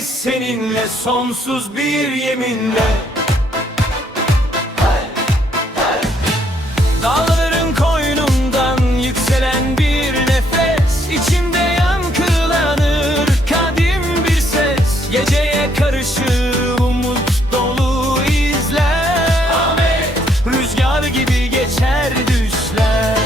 yüreğimiz seninle, sonsuz bir yeminle. Dağların koynundan yükselen bir nefes, içimde yankılanır kadim bir ses. Geceye karışır umut dolu izler, Ahmet. Rüzgar gibi geçer düşler.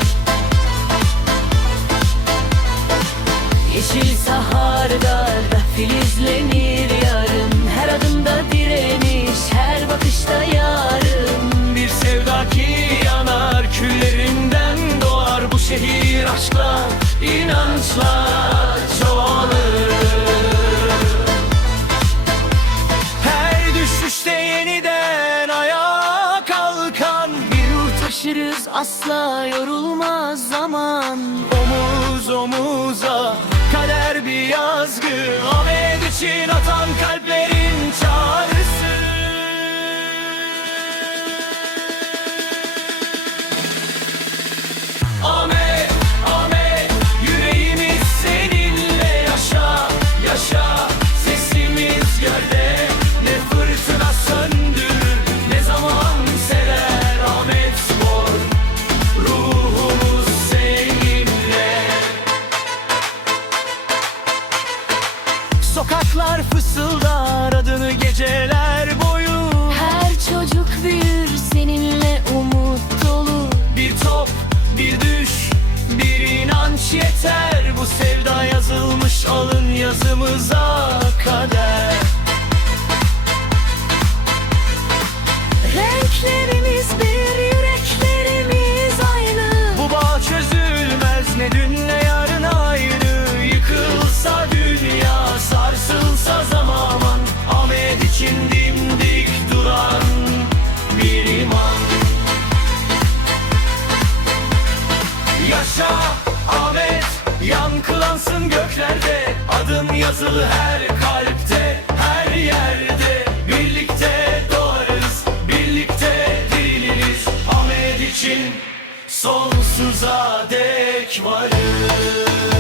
Yeşil saharlarda filizlenir yarın, her adımda direniş, her bakışta yarın. Bir sevda ki yanar, küllerinden doğar. Bu şehir aşkla, inançla çoğalır. Her düşüşte yeniden ayağa kalkan bir ruh Taşırız asla yorulmaz zaman. omuz omuza, kader bir yazgı. Ahmet için atan kalplerin çağrısı. Ahmet, Ahmet, yüreğimiz seninle. Yaşa, yaşa, sesimiz gökte. Ne fırtına söndürür, ne zaman serer. Ahmet Spor, ruhumuz seninle. Sokaklar fısıldar adını geceler boyu. Her çocuk büyür seninle umut dolu. Bir top, bir düş, bir inanç yeter. Bu sevda yazılmış alın yazımıza kader. Renklerimiz bir, yüreklerimiz aynı. Bu bağ çözülmez, ne dün ne yarın ayrı. Yıkılsa dünya, sarsılsa zaman, Ahmet için dimdik duran bir iman. Yaşa Ahmet, yankılansın göklerde. Adın yazılı her kalpte, her yerde. Birlikte doğarız, birlikte diriliriz. Ahmet için sonsuza dek varız.